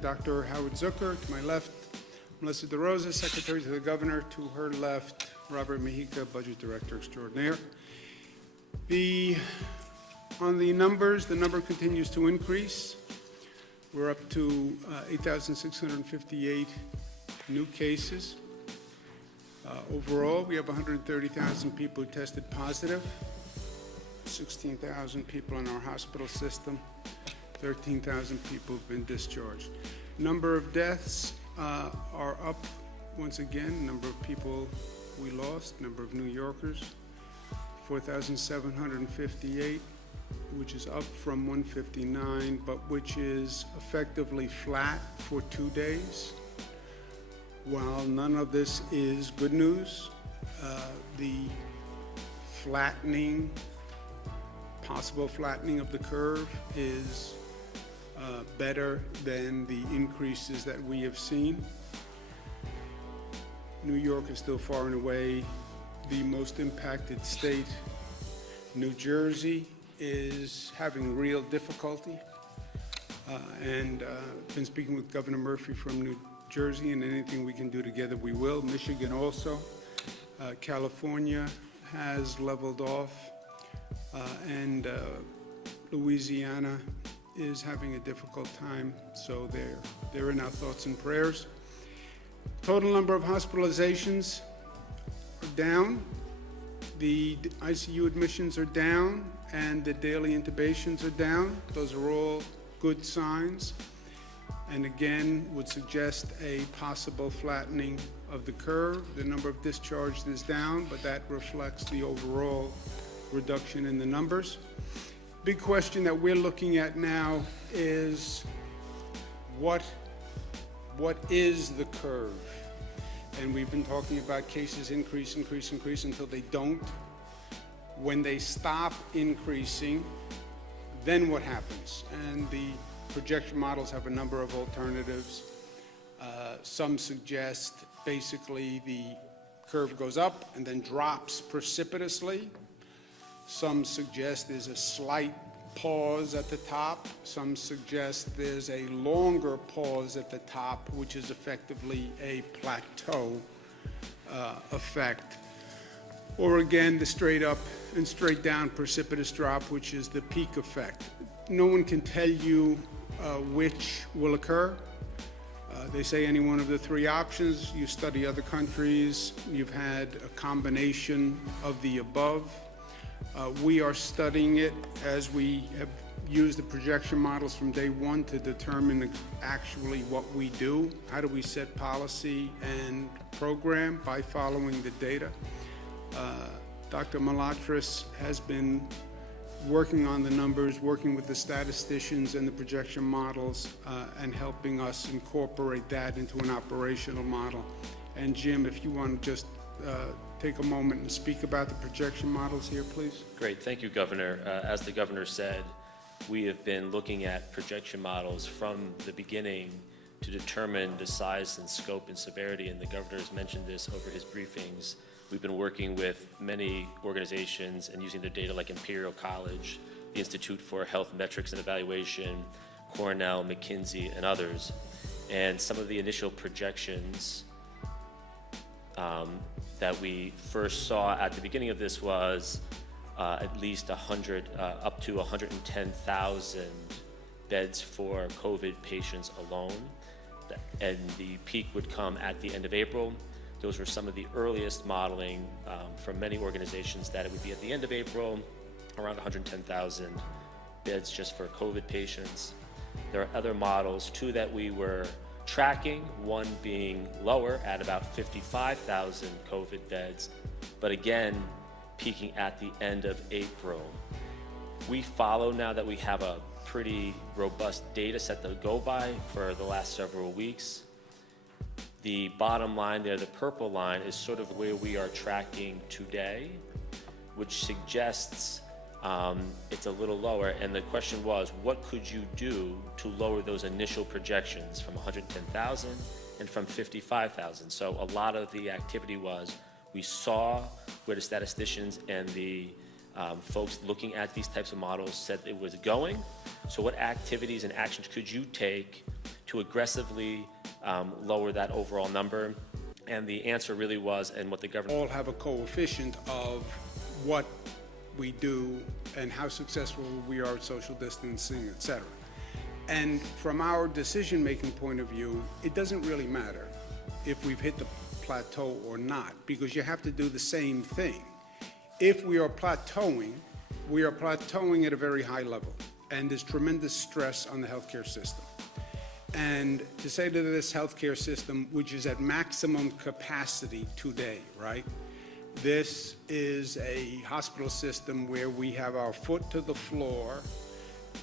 Dr. Howard Zucker, to my left, Melissa DeRosa, Secretary to the Governor, to her left, Robert Mejica, Budget Director Extraordinaire. On the numbers, the number continues to increase. We're up to 8,658 new cases. Overall, we have 130,000 people who tested positive, 16,000 people in our hospital system, 13,000 people have been discharged. Number of deaths are up once again. Number of people we lost, number of New Yorkers, 4,758, which is up from 159, but which is effectively flat for 2 days. While none of this is good news, the possible flattening of the curve is better than the increases that we have seen. New York is still far and away the most impacted state. New Jersey is having real difficulty, and been speaking with Governor Murphy from New Jersey, and anything we can do together we will. Michigan also. California has leveled off, and Louisiana is having a difficult time, so they're in our thoughts and prayers. Total number of hospitalizations are down, the ICU admissions are down, and the daily intubations are down. Those are all good signs, and again would suggest a possible flattening of the curve. The number of discharged is down, but that reflects the overall reduction in the numbers. Big question that we're looking at now is what is the curve? And we've been talking about cases increase until they don't. When they stop increasing, then what happens? And the projection models have a number of alternatives. Some suggest basically the curve goes up and then drops precipitously. Some suggest there's a slight pause at the top. Some suggest there's a longer pause at the top, which is effectively a plateau effect. Or again, the straight up and straight down precipitous drop, which is the peak effect. No one can tell you which will occur. They say any one of the three options. You study other countries, you've had a combination of the above. We are studying it as we have used the projection models from day one to determine actually what we do. How do we set policy and program? By following the data. Dr. Malatras has been working on the numbers, working with the statisticians and the projection models, and helping us incorporate that into an operational model. And Jim, if you want to just take a moment and speak about the projection models here, please. Great, thank you, Governor. As the Governor said, we have been looking at projection models from the beginning to determine the size and scope and severity, and the Governor has mentioned this over his briefings. We've been working with many organizations and using their data like Imperial College, the Institute for Health Metrics and Evaluation, Cornell, McKinsey, and others. And some of the initial projections that we first saw at the beginning of this was at least 100, up to 110,000 beds for COVID patients alone. And the peak would come at the end of April. Those were some of the earliest modeling from many organizations, that it would be at the end of April, around 110,000 beds just for COVID patients. There are other models too that we were tracking, one being lower at about 55,000 COVID beds. But again, peaking at the end of April. We follow now that we have a pretty robust data set to go by for the last several weeks. The bottom line there, the purple line, is sort of where we are tracking today, which suggests it's a little lower. And the question was, what could you do to lower those initial projections from 110,000 and from 55,000? So a lot of the activity was, we saw where the statisticians and the folks looking at these types of models said it was going. So what activities and actions could you take to aggressively lower that overall number? And the answer really was, and what the government... All have a coefficient of what we do and how successful we are at social distancing, et cetera. And from our decision-making point of view, it doesn't really matter if we've hit the plateau or not, because you have to do the same thing. If we are plateauing at a very high level, and there's tremendous stress on the healthcare system. And to say to this healthcare system, which is at maximum capacity today, right? This is a hospital system where we have our foot to the floor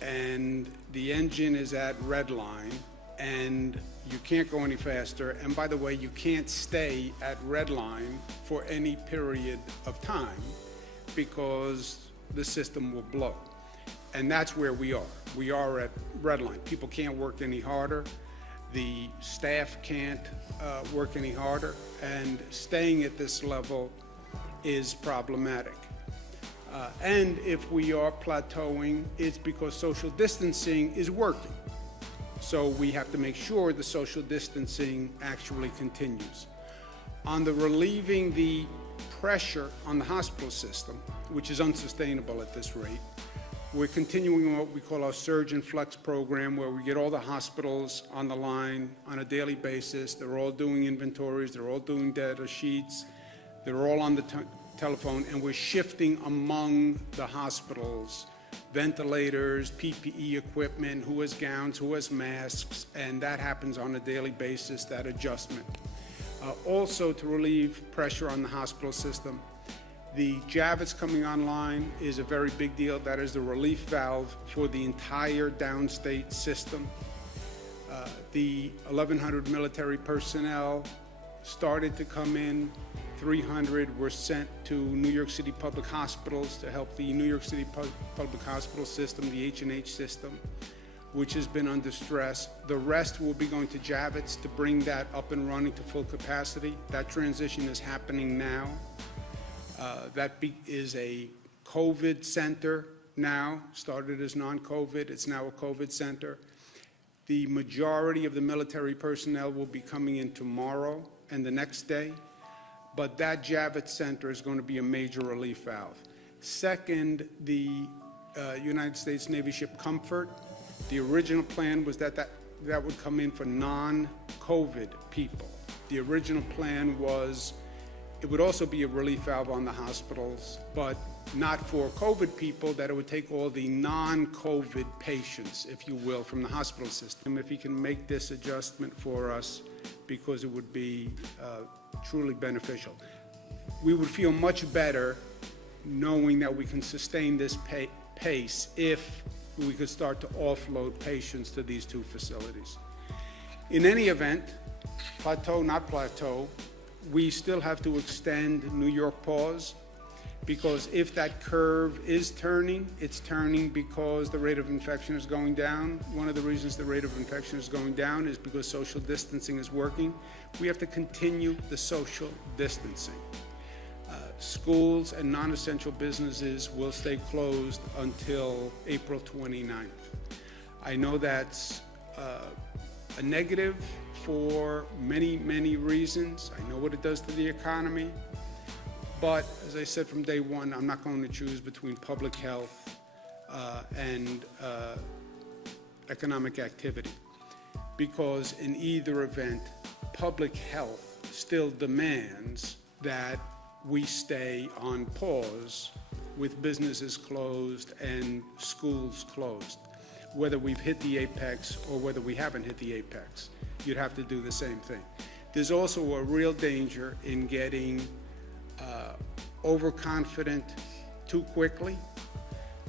and the engine is at red line and you can't go any faster. And by the way, you can't stay at red line for any period of time because the system will blow. And that's where we are. We are at red line. People can't work any harder. The staff can't work any harder. And staying at this level is problematic. And if we are plateauing, it's because social distancing is working. So we have to make sure the social distancing actually continues. On the relieving the pressure on the hospital system, which is unsustainable at this rate, we're continuing what we call our Surge and Flex program, where we get all the hospitals on the line on a daily basis. They're all doing inventories, they're all doing data sheets, they're all on the telephone, and we're shifting among the hospitals, ventilators, PPE equipment, who has gowns, who has masks, and that happens on a daily basis, that adjustment. Also, to relieve pressure on the hospital system, the Javits coming online is a very big deal. That is the relief valve for the entire downstate system. The 1,100 military personnel started to come in. 300 were sent to New York City public hospitals to help the New York City public hospital system, the H&H system, which has been under stress. The rest will be going to Javits to bring that up and running to full capacity. That transition is happening now. That is a COVID center now, started as non-COVID, it's now a COVID center. The majority of the military personnel will be coming in tomorrow and the next day, but that Javits Center is going to be a major relief valve. Second, the United States Navy ship Comfort. The original plan was that would come in for non-COVID people. The original plan was it would also be a relief valve on the hospitals, but not for COVID people, that it would take all the non-COVID patients, if you will, from the hospital system. If he can make this adjustment for us, because it would be truly beneficial. We would feel much better knowing that we can sustain this pace if we could start to offload patients to these two facilities. In any event, plateau, not plateau, we still have to extend New York pause, because if that curve is turning, it's turning because the rate of infection is going down. One of the reasons the rate of infection is going down is because social distancing is working. We have to continue the social distancing. Schools and non-essential businesses will stay closed until April 29th. I know that's a negative for many, many reasons. I know what it does to the economy. But as I said from day one, I'm not going to choose between public health and economic activity, because in either event, public health still demands that we stay on pause with businesses closed and schools closed. Whether we've hit the apex or whether we haven't hit the apex, you'd have to do the same thing. There's also a real danger in getting overconfident too quickly.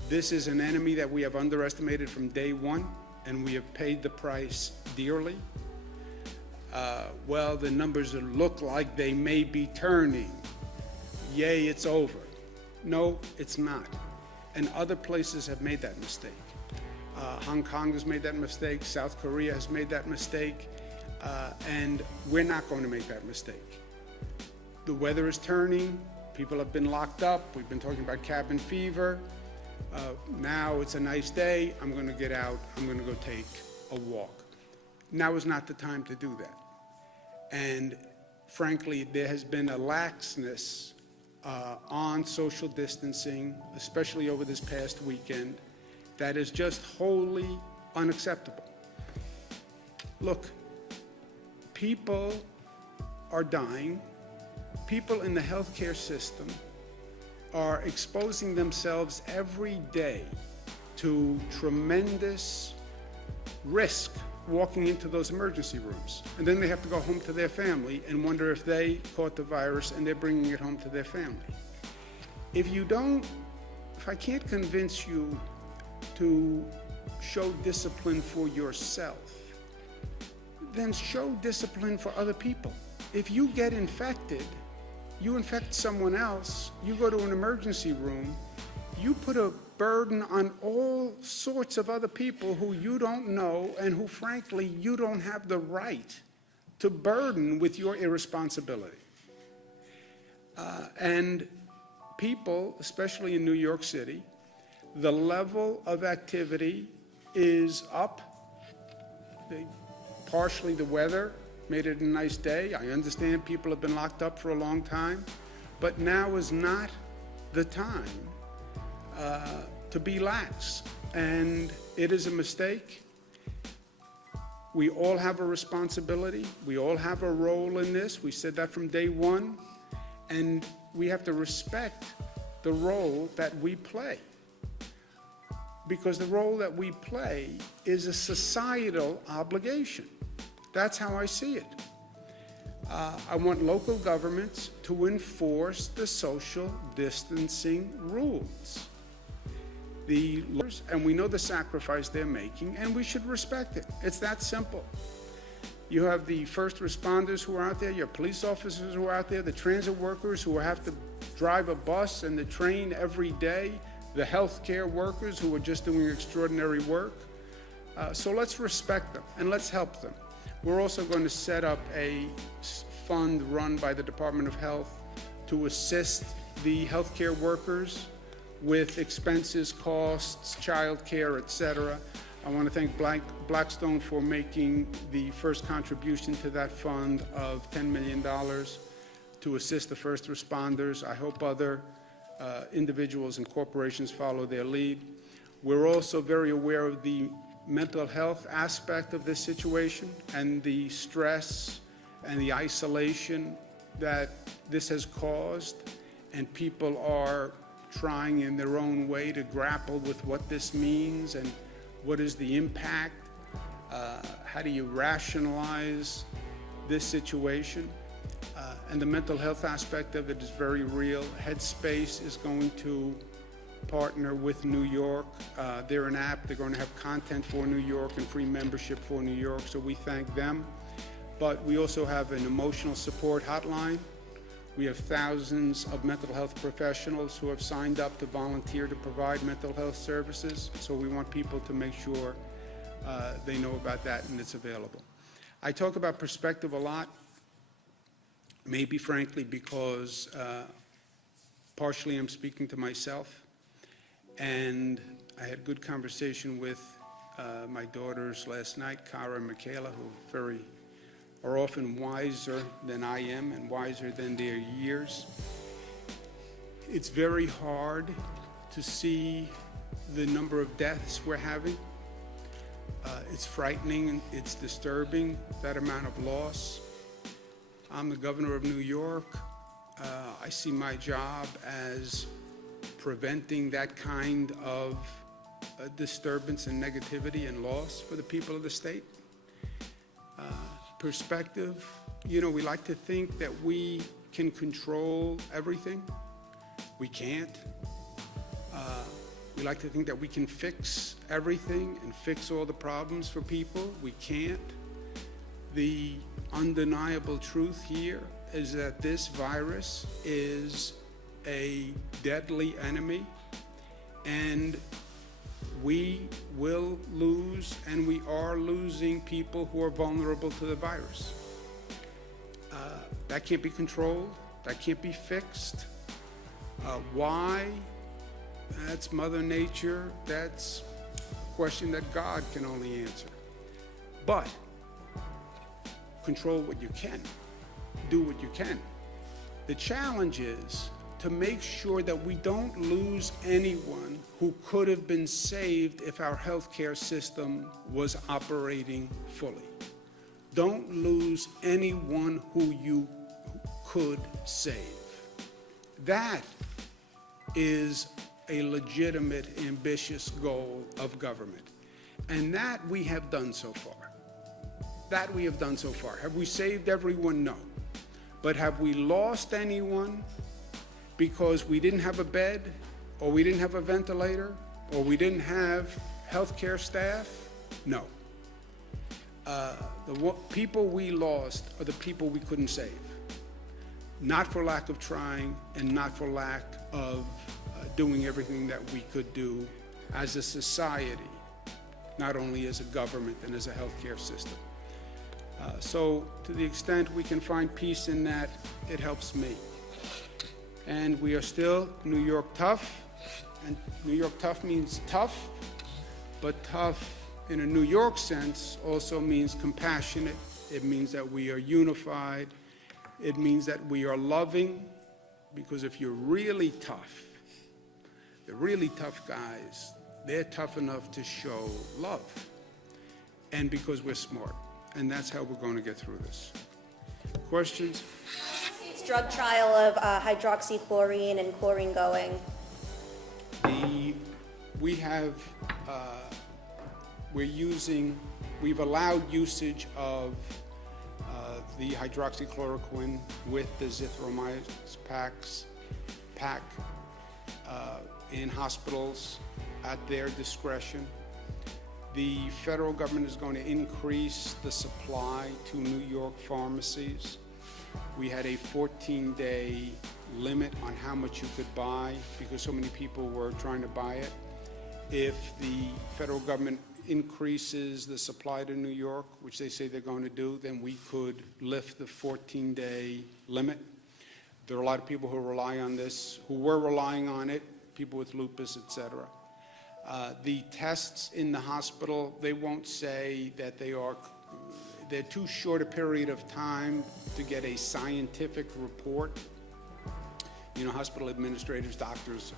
This is an enemy that we have underestimated from day one, and we have paid the price dearly. Well, the numbers look like they may be turning. Yay, it's over. No, it's not. And other places have made that mistake. Hong Kong has made that mistake. South Korea has made that mistake. And we're not going to make that mistake. The weather is turning. People have been locked up. We've been talking about cabin fever. Now it's a nice day. I'm going to get out. I'm going to go take a walk. Now is not the time to do that. And frankly, there has been a laxness on social distancing, especially over this past weekend, that is just wholly unacceptable. Look, people are dying. People in the healthcare system are exposing themselves every day to tremendous risk walking into those emergency rooms. And then they have to go home to their family and wonder if they caught the virus and they're bringing it home to their family. If I can't convince you to show discipline for yourself, then show discipline for other people. If you get infected, you infect someone else, you go to an emergency room, you put a burden on all sorts of other people who you don't know and who, frankly, you don't have the right to burden with your irresponsibility. And people, especially in New York City, the level of activity is up. Partially the weather made it a nice day. I understand people have been locked up for a long time, but now is not the time to be lax. And it is a mistake. We all have a responsibility. We all have a role in this. We said that from day one. And we have to respect the role that we play. Because the role that we play is a societal obligation. That's how I see it. I want local governments to enforce the social distancing rules. And we know the sacrifice they're making, and we should respect it. It's that simple. You have the first responders who are out there, your police officers who are out there, the transit workers who have to drive a bus and the train every day, the healthcare workers who are just doing extraordinary work. So let's respect them and let's help them. We're also going to set up a fund run by the Department of Health to assist the healthcare workers with expenses, costs, child care, et cetera. I want to thank Blackstone for making the first contribution to that fund of $10 million to assist the first responders. I hope other individuals and corporations follow their lead. We're also very aware of the mental health aspect of this situation and the stress and the isolation that this has caused, and people are trying in their own way to grapple with what this means and what is the impact. How do you rationalize this situation? And the mental health aspect of it is very real. Headspace is going to partner with New York. They're an app. They're going to have content for New York and free membership for New York, so we thank them. But we also have an emotional support hotline. We have thousands of mental health professionals who have signed up to volunteer to provide mental health services, so we want people to make sure they know about that and it's available. I talk about perspective a lot, maybe frankly because partially I'm speaking to myself, and I had good conversation with my daughters last night, Cara and Michaela, who are often wiser than I am and wiser than their years. It's very hard to see the number of deaths we're having. It's frightening, it's disturbing, that amount of loss. I'm the governor of New York. I see my job as preventing that kind of disturbance and negativity and loss for the people of the state. Perspective, we like to think that we can control everything. We can't. We like to think that we can fix everything and fix all the problems for people. We can't. The undeniable truth here is that this virus is a deadly enemy, and we will lose, and we are losing people who are vulnerable to the virus. That can't be controlled. That can't be fixed. Why? That's Mother Nature. That's a question that God can only answer. But control what you can. Do what you can. The challenge is to make sure that we don't lose anyone who could have been saved if our healthcare system was operating fully. Don't lose anyone who you could save. That is a legitimate, ambitious goal of government. And that we have done so far. That we have done so far. Have we saved everyone? No. But have we lost anyone because we didn't have a bed, or we didn't have a ventilator, or we didn't have healthcare staff? No. The people we lost are the people we couldn't save. Not for lack of trying, and not for lack of doing everything that we could do as a society, not only as a government and as a healthcare system. So to the extent we can find peace in that, it helps me. And we are still New York tough, and New York tough means tough, but tough in a New York sense also means compassionate. It means that we are unified. It means that we are loving, because if you're really tough, the really tough guys, they're tough enough to show love. And because we're smart. And that's how we're going to get through this. Questions? State's drug trial of hydroxychloroquine and chlorine going. We've allowed usage of the hydroxychloroquine with the zithromycin pack in hospitals at their discretion. The federal government is going to increase the supply to New York pharmacies. We had a 14-day limit on how much you could buy because so many people were trying to buy it. If the federal government increases the supply to New York, which they say they're going to do, then we could lift the 14-day limit. There are a lot of people who rely on this, who were relying on it, people with lupus, etc. The tests in the hospital, they won't say that they're too short a period of time to get a scientific report. You know, hospital administrators, doctors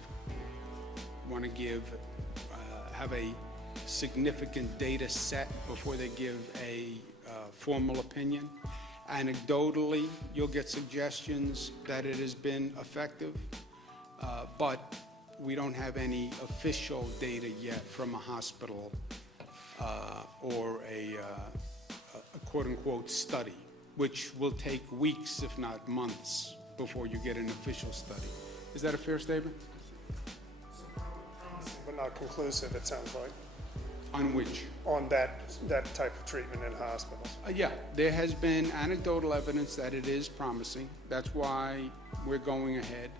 want to have a significant data set before they give a formal opinion. Anecdotally, you'll get suggestions that it has been effective, but we don't have any official data yet from a hospital or a quote-unquote study, which will take weeks, if not months, before you get an official study. Is that a fair statement? But not conclusive, it sounds like, On which? on that type of treatment in hospitals. Yeah, there has been anecdotal evidence that it is promising. That's why we're going ahead.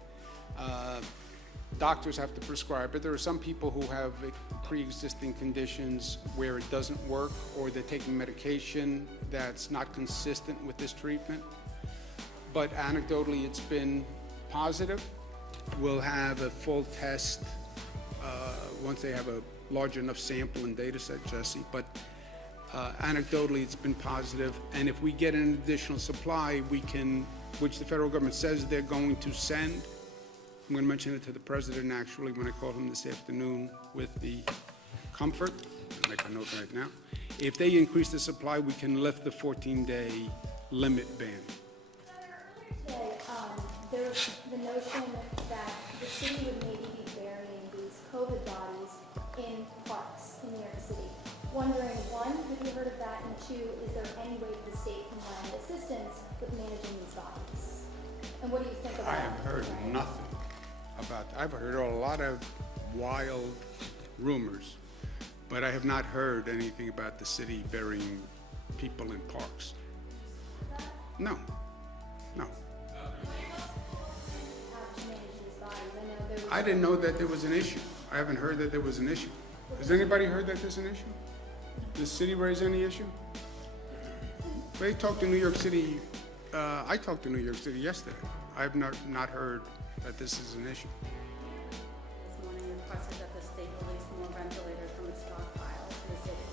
Doctors have to prescribe it. There are some people who have pre-existing conditions where it doesn't work, or they're taking medication that's not consistent with this treatment. But anecdotally, it's been positive. We'll have a full test once they have a large enough sample and data set, Jesse. But anecdotally, it's been positive. And if we get an additional supply, we can, which the federal government says they're going to send. I'm going to mention it to the president, actually, when I called him this afternoon with the comfort. I'll make a note right now. If they increase the supply, we can lift the 14-day limit ban. Today, there's the notion that the city would maybe be burying these COVID bodies in parks in New York City. Wondering, one, have you heard of that? And two, is there any way the state can lend assistance with managing these bodies? And what do you think about I have heard that? nothing about, I've heard a lot of wild rumors, but I have not heard anything about the city burying people in parks. No, no. Have to manage these bodies. I know there was. I didn't know that there was an issue. I haven't heard that there was an issue. Has anybody heard that there's an issue? Does the city raise any issue? They talked to New York City, I talked to New York City yesterday. I have not heard that this is an issue. This morning requested that the state release more ventilators from its stockpile to the city.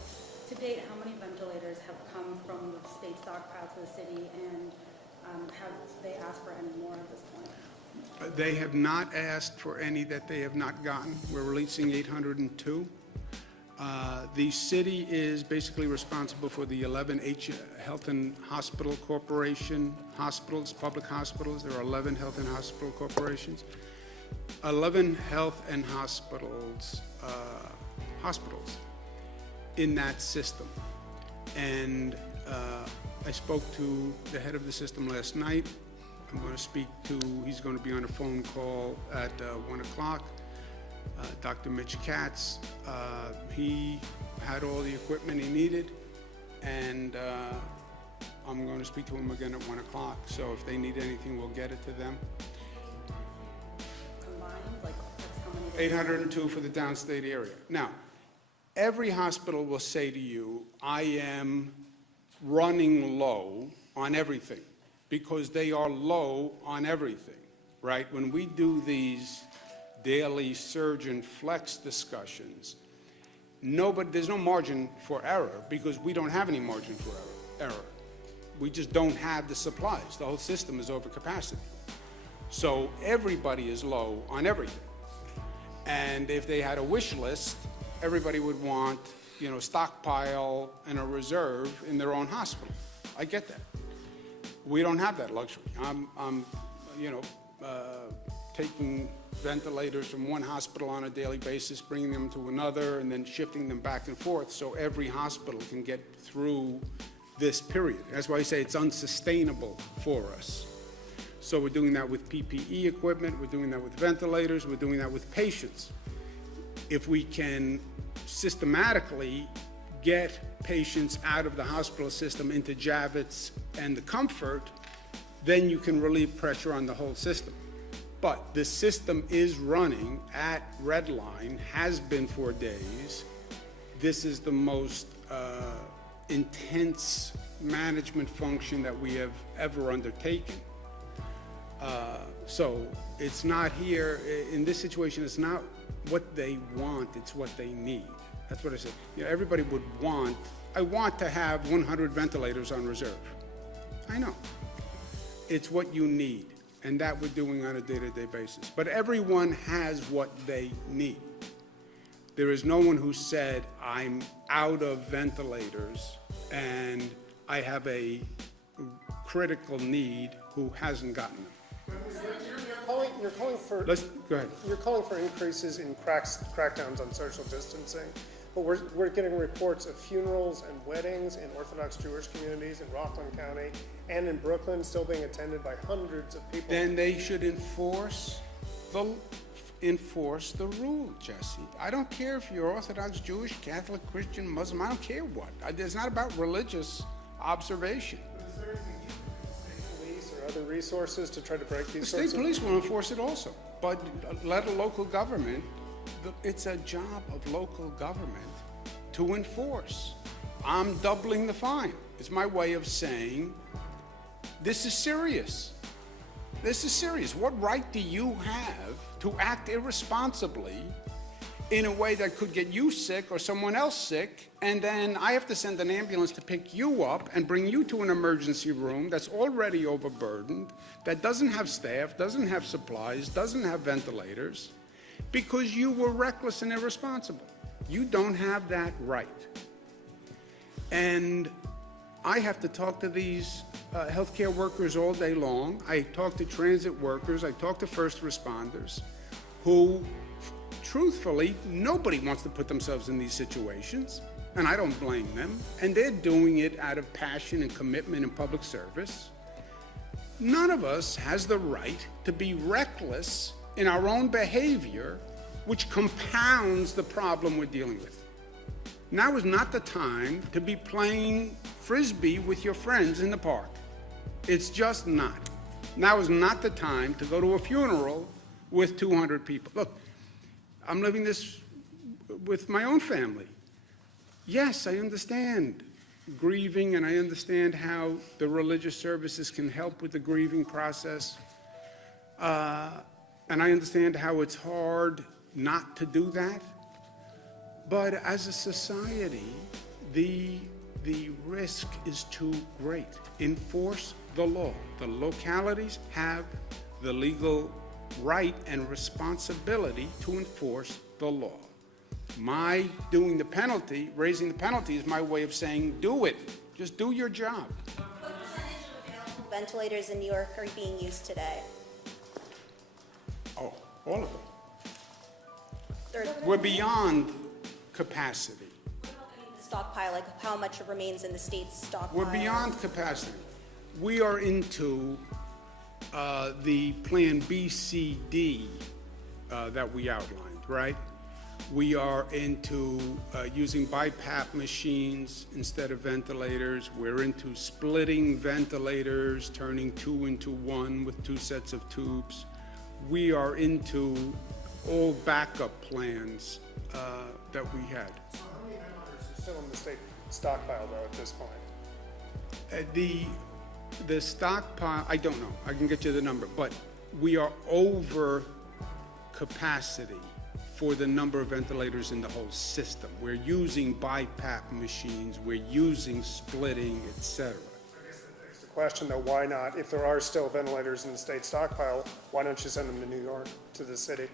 To date, how many ventilators have come from the state stockpile to the city, and have they asked for any more at this point? They have not asked for any that they have not gotten. We're releasing 802. The city is basically responsible for the 11 Health and Hospital Corporation hospitals, public hospitals. There are 11 health and hospital corporations. 11 health and hospitals in that system. And I spoke to the head of the system last night. I'm going to speak to, he's going to be on a phone call at 1 o'clock. Dr. Mitch Katz, he had all the equipment he needed, and I'm going to speak to him again at 1 o'clock. So if they need anything, we'll get it to them. Combined, like, that's how many? 802 for the downstate area. Now, every hospital will say to you, I am running low on everything, because they are low on everything, right? When we do these daily surgeon flex discussions, there's no margin for error, because we don't have any margin for error. We just don't have the supplies. The whole system is over capacity. So everybody is low on everything. And if they had a wish list, everybody would want, stockpile and a reserve in their own hospital. I get that. We don't have that luxury. I'm taking ventilators from one hospital on a daily basis, bringing them to another, and then shifting them back and forth so every hospital can get through this period. That's why I say it's unsustainable for us. So we're doing that with PPE equipment, we're doing that with ventilators, we're doing that with patients. If we can systematically get patients out of the hospital system into Javits and the Comfort, then you can relieve pressure on the whole system. But the system is running at red line, has been for days. This is the most intense management function that we have ever undertaken. So it's not here, in this situation, it's not what they want, it's what they need. That's what I said. Everybody would want, I want to have 100 ventilators on reserve. I know. It's what you need. And that we're doing on a day-to-day basis. But everyone has what they need. There is no one who said, I'm out of ventilators and I have a critical need who hasn't gotten them. You're calling for. Go ahead. You're calling for increases in crackdowns on social distancing, but we're getting reports of funerals and weddings in Orthodox Jewish communities in Rockland County and in Brooklyn still being attended by hundreds of people. Then they should enforce the rule, Jesse. I don't care if you're Orthodox Jewish, Catholic, Christian, Muslim, I don't care what. It's not about religious observation. Is there anything you can do, state police or other resources to try to break The these state sorts of? police will enforce it also, but let a local government, it's a job of local government to enforce. I'm doubling the fine. It's my way of saying, this is serious. This is serious. What right do you have to act irresponsibly in a way that could get you sick or someone else sick, and then I have to send an ambulance to pick you up and bring you to an emergency room that's already overburdened, that doesn't have staff, doesn't have supplies, doesn't have ventilators, because you were reckless and irresponsible. You don't have that right. And I have to talk to these healthcare workers all day long. I talk to transit workers, I talk to first responders who, truthfully, nobody wants to put themselves in these situations, and I don't blame them. And they're doing it out of passion and commitment and public service. None of us has the right to be reckless in our own behavior, which compounds the problem we're dealing with. Now is not the time to be playing frisbee with your friends in the park. It's just not. Now is not the time to go to a funeral with 200 people. Look, I'm living this with my own family. Yes, I understand grieving, and I understand how the religious services can help with the grieving process. And I understand how it's hard not to do that. But as a society, the risk is too great. Enforce the law. The localities have the legal right and responsibility to enforce the law. My doing the penalty, raising the penalty, is my way of saying, do it. Just do your job. What percentage of available ventilators in New York are being used today? Oh, all of them. They're We're beyond capacity. stockpile, like how much remains in the state's stockpile? We're beyond capacity. We are into the Plan B, C, D that we outlined, right? We are into using BiPAP machines instead of ventilators. We're into splitting ventilators, turning 2 into 1 with 2 sets of tubes. We are into all backup plans that we had. So how many ventilators are still in the state stockpile though at this point? The stockpile, I don't know, I can get you the number, but we are over capacity for the number of ventilators in the whole system. We're using BiPAP machines, we're using splitting, et cetera. I guess that begs the question though, why not, if there are still ventilators in the state stockpile, why don't you send them to New York, to the city?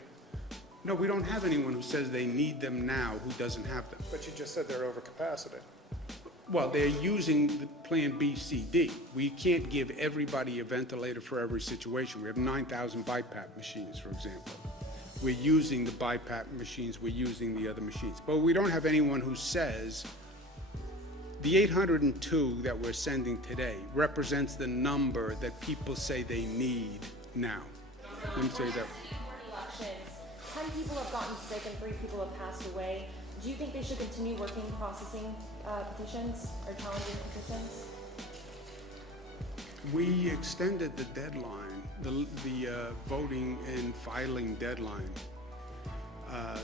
No, we don't have anyone who says they need them now who doesn't have them. But you just said they're over capacity. Well, they're using the Plan B, C, D. We can't give everybody a ventilator for every situation. We have 9,000 BiPAP machines, for example. We're using the BiPAP machines, we're using the other machines. But we don't have anyone who says the 802 that we're sending today represents the number that people say they need now. Let me say that. Elections, 10 people have gotten sick and 3 people have passed away. Do you think they should continue working processing petitions or challenging petitions? We extended the deadline, the voting and filing deadline.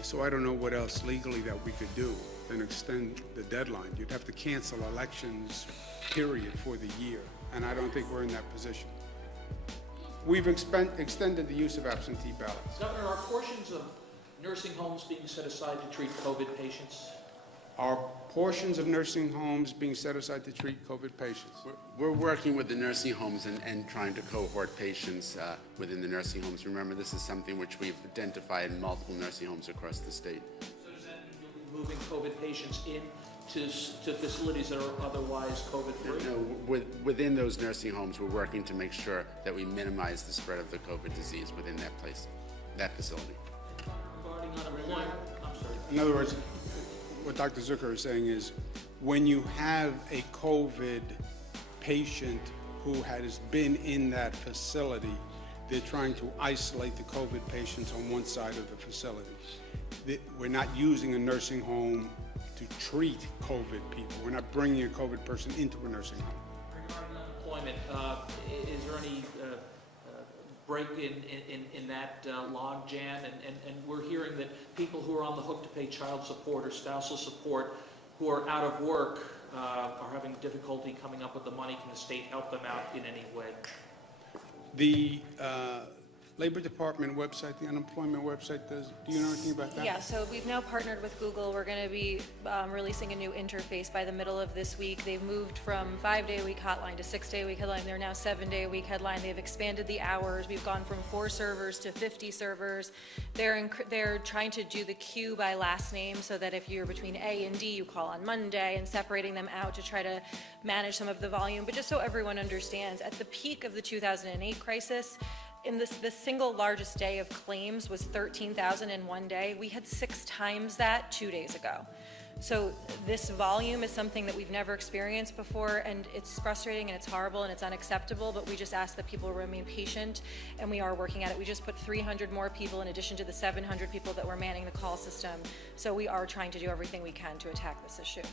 So I don't know what else legally that we could do than extend the deadline. You'd have to cancel elections, period, for the year, and I don't think we're in that position. We've extended the use of absentee ballots. Governor, are portions of nursing homes being set aside to treat COVID patients? Are portions of nursing homes being set aside to treat COVID patients? We're working with the nursing homes and trying to cohort patients within the nursing homes. Remember, this is something which we've identified in multiple nursing homes across the state. So does that mean you'll be moving COVID patients in to facilities that are otherwise COVID-free? No, within those nursing homes, we're working to make sure that we minimize the spread of the COVID disease within that place, that facility. Regarding unemployment, I'm sorry. In other words, what Dr. Zucker is saying is, when you have a COVID patient who has been in that facility, they're trying to isolate the COVID patients on one side of the facility. We're not using a nursing home to treat COVID people. We're not bringing a COVID person into a nursing home. Regarding unemployment, is there any break in that log jam? And we're hearing that people who are on the hook to pay child support or spousal support who are out of work are having difficulty coming up with the money. Can the state help them out in any way? The Labor Department website, the unemployment website, do you know anything about that? Yeah, so we've now partnered with Google. We're going to be releasing a new interface by the middle of this week. They've moved from 5-day-a-week hotline to 6-day-a-week headline. They're now 7-day-a-week headline. They've expanded the hours. We've gone from 4 servers to 50 servers. They're trying to do the queue by last name so that if you're between A and D, you call on Monday, and separating them out to try to manage some of the volume. But just so everyone understands, at the peak of the 2008 crisis, in the single largest day of claims was 13,000 in one day. We had 6 times that 2 days ago. So this volume is something that we've never experienced before, and it's frustrating and it's horrible and it's unacceptable, but we just ask that people remain patient, and we are working at it. We just put 300 more people in addition to the 700 people that were manning the call system. So we are trying to do everything we can to attack this issue.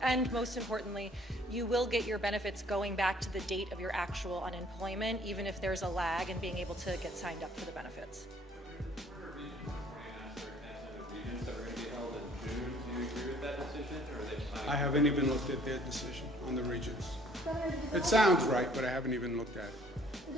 And most importantly, you will get your benefits going back to the date of your actual unemployment, even if there's a lag in being able to get signed up for the benefits. I haven't even looked at their decision on the regions. Governor, It sounds right, but I haven't even looked at it.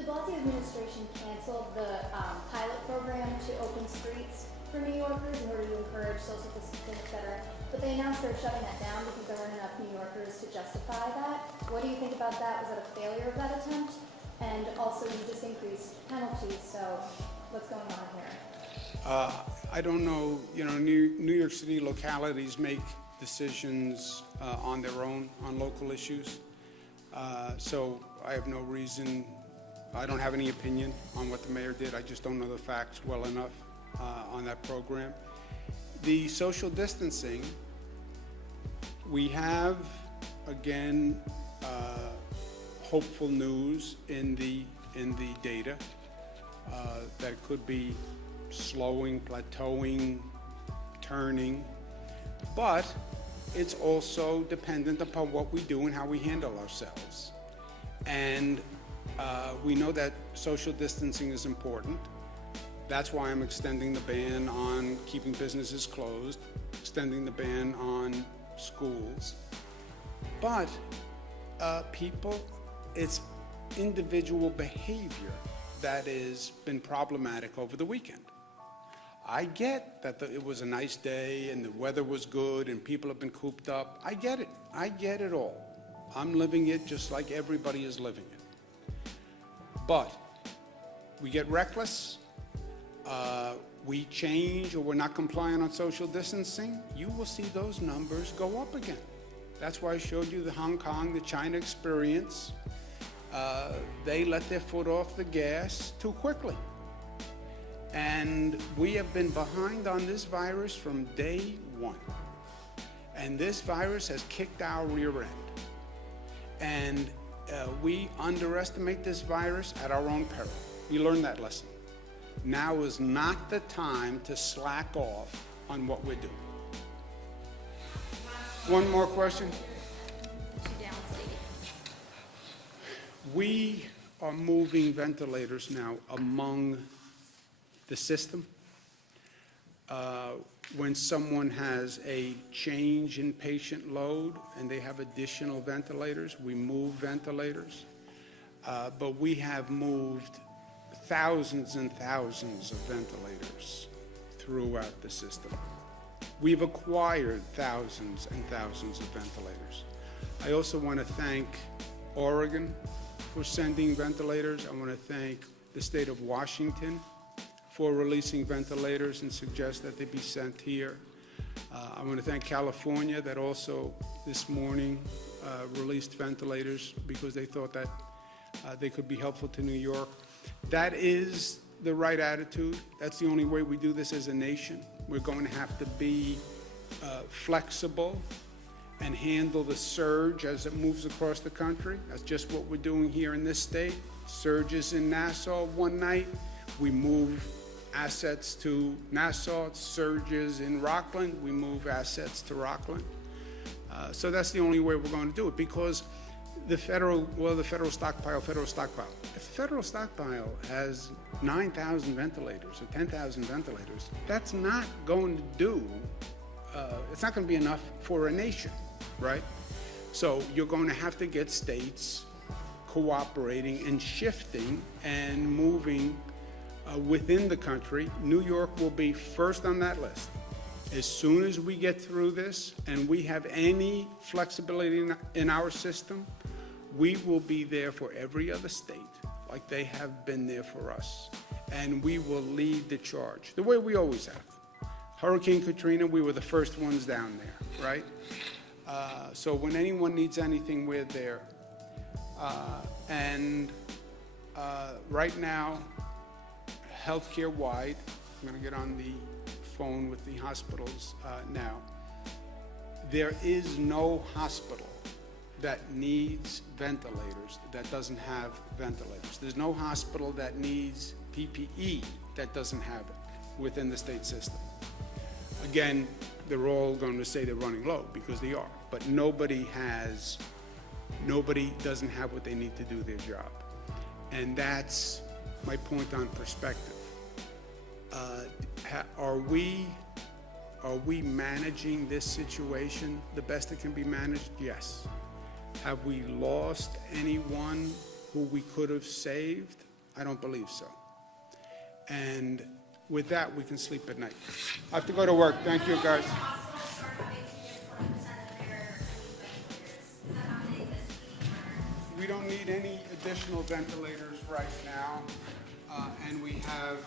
the de Blasio administration canceled the pilot program to open streets for New Yorkers in order to encourage social distancing, et cetera. But they announced they're shutting that down because there weren't enough New Yorkers to justify that. What do you think about that? Was that a failure of that attempt? And also, you just increased penalties, so what's going on here? I don't know, New York City localities make decisions on their own on local issues. So I have no reason, I don't have any opinion on what the mayor did. I just don't know the facts well enough on that program. The social distancing, we have, again, hopeful news in the data that it could be slowing, plateauing, turning, but it's also dependent upon what we do and how we handle ourselves. And we know that social distancing is important. That's why I'm extending the ban on keeping businesses closed, extending the ban on schools. But people, it's individual behavior that has been problematic over the weekend. I get that it was a nice day and the weather was good and people have been cooped up. I get it. I get it all. I'm living it just like everybody is living it. But we get reckless, we change, or we're not compliant on social distancing, you will see those numbers go up again. That's why I showed you the Hong Kong, the China experience. They let their foot off the gas too quickly. And we have been behind on this virus from day one. And this virus has kicked our rear end. And we underestimate this virus at our own peril. We learned that lesson. Now is not the time to slack off on what we're doing. One more question. We are moving ventilators now among the system. When someone has a change in patient load and they have additional ventilators, we move ventilators. But we have moved thousands and thousands of ventilators throughout the system. We've acquired thousands and thousands of ventilators. I also want to thank Oregon for sending ventilators. I want to thank the state of Washington for releasing ventilators and suggest that they be sent here. I want to thank California that also this morning released ventilators because they thought that they could be helpful to New York. That is the right attitude. That's the only way we do this as a nation. We're going to have to be flexible and handle the surge as it moves across the country. That's just what we're doing here in this state. Surges in Nassau one night, we move assets to Nassau. Surges in Rockland, we move assets to Rockland. So that's the only way we're going to do it, because the federal stockpile. If the federal stockpile has 9,000 ventilators or 10,000 ventilators, that's not going to do, it's not going to be enough for a nation, right? So you're going to have to get states cooperating and shifting and moving within the country. New York will be first on that list. As soon as we get through this and we have any flexibility in our system, we will be there for every other state like they have been there for us. And we will lead the charge, the way we always have. Hurricane Katrina, we were the first ones down there, right? So when anyone needs anything, we're there. Right now, healthcare-wide. I'm going to get on the phone with the hospitals now. There is no hospital that needs ventilators that doesn't have ventilators. There's no hospital that needs PPE that doesn't have it within the state system. Again, they're all going to say they're running low because they are, but nobody doesn't have what they need to do their job. And that's my point on perspective. Are we managing this situation the best it can be managed? Yes. Have we lost anyone who we could have saved? I don't believe so. And with that, we can sleep at night. I have to go to work. Thank you, guys. We don't need any additional ventilators right now, and we have